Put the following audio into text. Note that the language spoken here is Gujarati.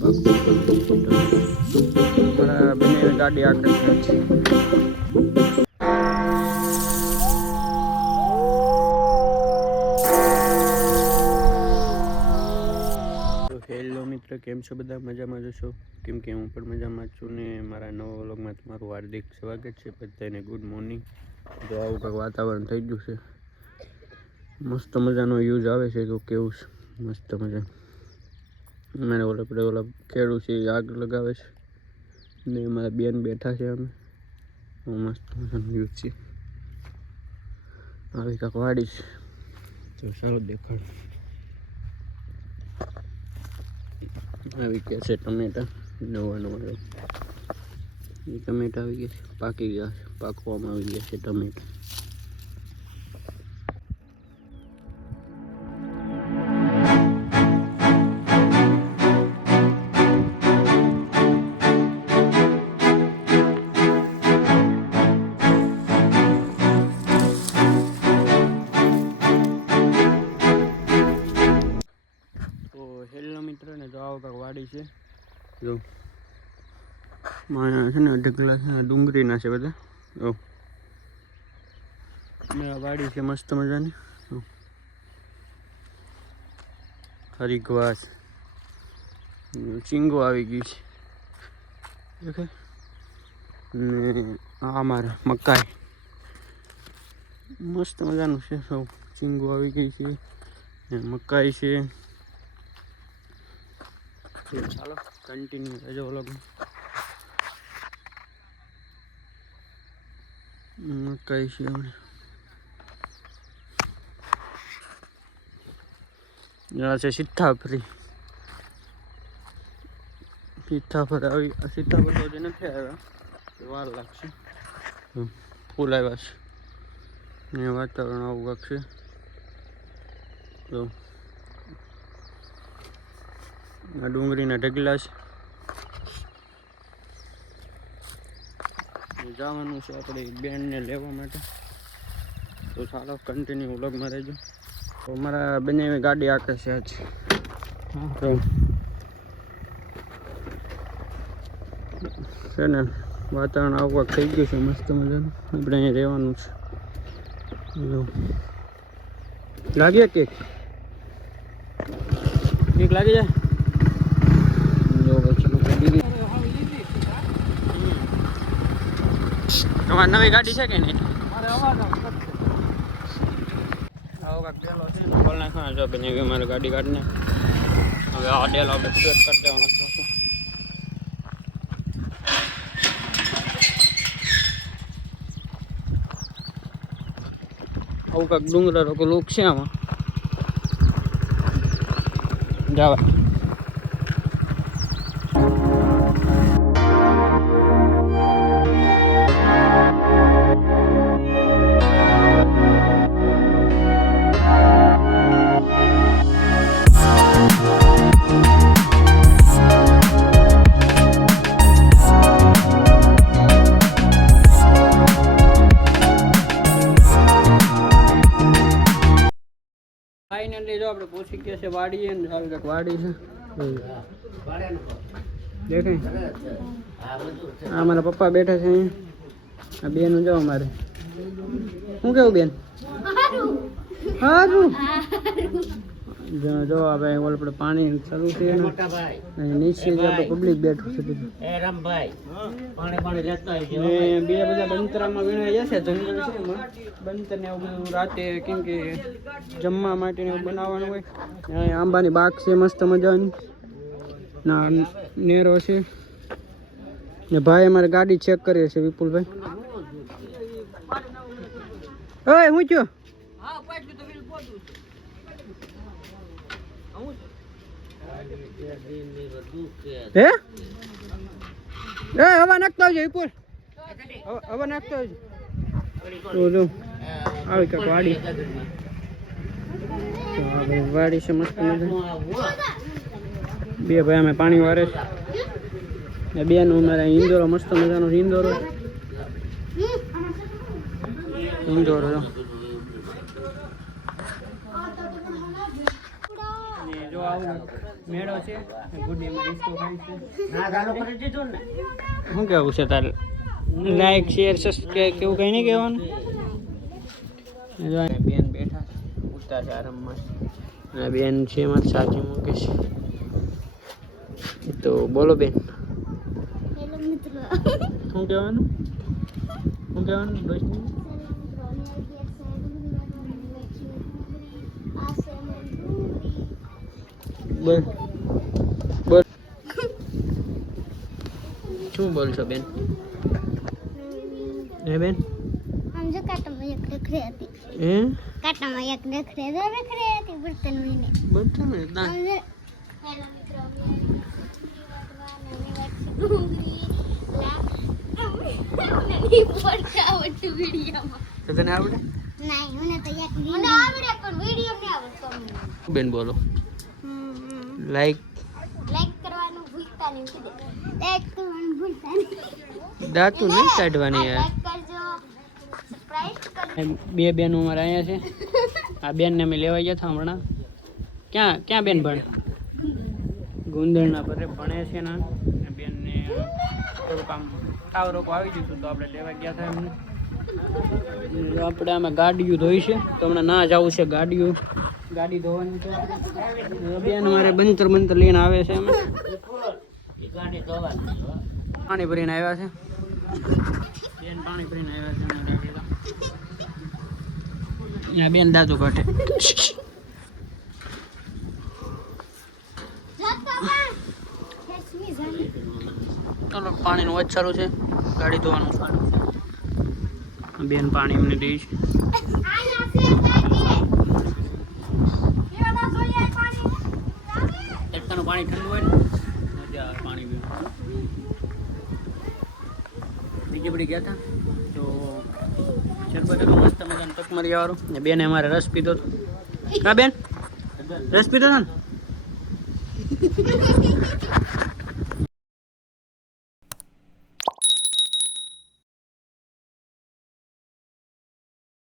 મારા બંને ગાડી આગળ છે. હેલો મિત્ર, કેમ છો બધા? મજામાં જશો? કેમ કે હું પણ મજામાં જ છું ને મારા નવા વ્લોગમાં તમારું હાર્દિક સ્વાગત છે. બધાને ગુડ મોર્નિંગ. તો આવું કંઈક વાતાવરણ થઈ ગયું છે. મસ્ત મજાનો યુઝ આવે છે તો કેવું છે મસ્ત મજા. મને ઓલા ખેડૂત છે આગ લગાવે છે ને મારા બેન બેઠા છે. અમે મસ્ત મજાનો યુઝ છે. આવી કાંક વાડી છે તો સારું દેખાડ. આવી ગયા છે ટમેટા, નવા ટમેટા આવી ગયા છે, પાકી ગયા છે, પાકવામાં આવી ગયા છે ટમેટા. હેલો મિત્ર ને જો આવો કાંક વાડી છે. જો મારા છે ને ઢગલા છે ડુંગળીના છે બધા. જો વાડી છે મસ્ત મજાની. હરી ઘાસ, ચીંગો આવી ગઈ છે દેખાય ને. આ મારે મકાઈ મસ્ત મજાનું છે. સૌ ચીંગો આવી ગઈ છે ને મકાઈ છે. ચાલો કન્ટિન્યુ રહેજો વ્લોગમાં. મકાઈ છે આ છે સીતાફળી. સીતાફળ આવી, સીતાફળ તો હજી નથી આવ્યા, વાર લાગશે. ફૂલ આવ્યા છે ને વાતાવરણ આવું લાગશે. તો આ ડુંગળીના ઢગલા છે. જવાનું છે આપણે બેનને લેવા માટે. તો ચાલો કન્ટિન્યુ વ્લોગમાં રહેજો. તો મારા બંને ગાડી આકે છે આજ. તો છે ને વાતાવરણ આવું થઈ ગયું છે મસ્ત મજાનું. આપણે અહીંયા રહેવાનું છે. લાગે કેક કેક લાગી જાય. તમારી નવી ગાડી છે કે નહીં? આવો કાંક ડેલો છે ને ખોલ નાખવાનો જો બને ગયો મારી ગાડી કાઢીને. હવે આ ડેલો આપણે ફેર કરી દેવાનો છે. આવું કાંક ડુંગરા લોકો લોક છે આમાં જવા. ફાઇનલી જો આપણે પહોંચી ગયા છે વાડીએ ને. આવી કાંઈક વાડી છે દેખાય. આ મારા પપ્પા બેઠા છે અહીંયા. આ બેન જો અમારે શું કેવું બેન? સારું. જો આપણે આપણે પાણી શરૂ છે નીચે આપણે પબ્લિક બેઠું છે બધું. બે બધા બંતરામાં વીણાઈ જશે. જંગલ છે એમાં બંતર ને એવું બધું રાતે કેમ કે જમવા માટે એવું બનાવવાનું હોય. આંબાની બાગ છે મસ્ત મજાની. ના નેરો છે ને ભાઈ અમારે ગાડી ચેક કરીએ છે વિપુલભાઈ. ઓય હું થયો? હે એ હવા નાખતા આવજો વિપુલ, હવા નાખતા આવજો. તો જો આવી કાંક વાડી. વાડી છે મસ્ત મજા. બે ભાઈ અમે પાણી વારે છે. બેન અમારે ઇન્દોરો મસ્ત મજાનો ઇન્દોરો જો આવું મેળો છે ગુડીમાં ડિસ્કો ખાય છે શું કેવું છે તારે લાઈક શેર સબસ્ક્રાઈબ કેવું કંઈ નહીં કહેવાનું બેન બેઠા ઉતાર છે આરામમાં અને બેન છે મારી સાચી મૂકે છે તો બોલો બેન શું કહેવાનું દોસ્ત બોલ બોલ શું બોલશો બેન હે બેન સમજો કાટામાં એક રખડી હતી હે કાટામાં એક રખડી હતી બર્તન મહિને બર્તન ને ના હેલો મિત્રો તો તને આવડે નહીં મને તો મને આવડે પણ વિડિયો નહીં આવડતો બેન બોલો લાઈક કરવાનું ભૂલતા નહીં લાઈક કરવાનું ભૂલતા નહીં દાતું નહીં કાઢવાની યાર લાઈક કરજો સબસ્ક્રાઇબ કરજો બે બેન અમારે અહીંયા છે આ બેનને અમે લેવા ગયા હતા હમણાં ક્યાં બેન ભણે ગુંદરના પર ભણે છે ને બેનને થોડુંક આમ તાવ રોકો આવી ગયું તો આપણે લેવા ગયા હતા એમને આપણે આમાં ગાડીઓ ધોઈ છે તો હમણાં ના જવું છે ગાડી ધોવાની છે બેન અમારે બંતર લઈને આવે છે અમે પાણી ભરીને આવ્યા છે બેન પાણી ભરીને આવ્યા છે અહીંયા બેન દાદુ કાઢે ચાલો પાણીનું વચ સારું છે ગાડી ધોવાનું સારું છે બેન પાણી એમને દે છે એકતાનું પાણી ઠંડુ હોય ને મજા આવે પાણી પીવું બીજે બધી ગયા હતા તો શરબત હતું મસ્ત મજાનું ટકમરિયા વાળું ને બેને અમારે રસ પીધો હતો હા બેન રસ પીધો હતો ને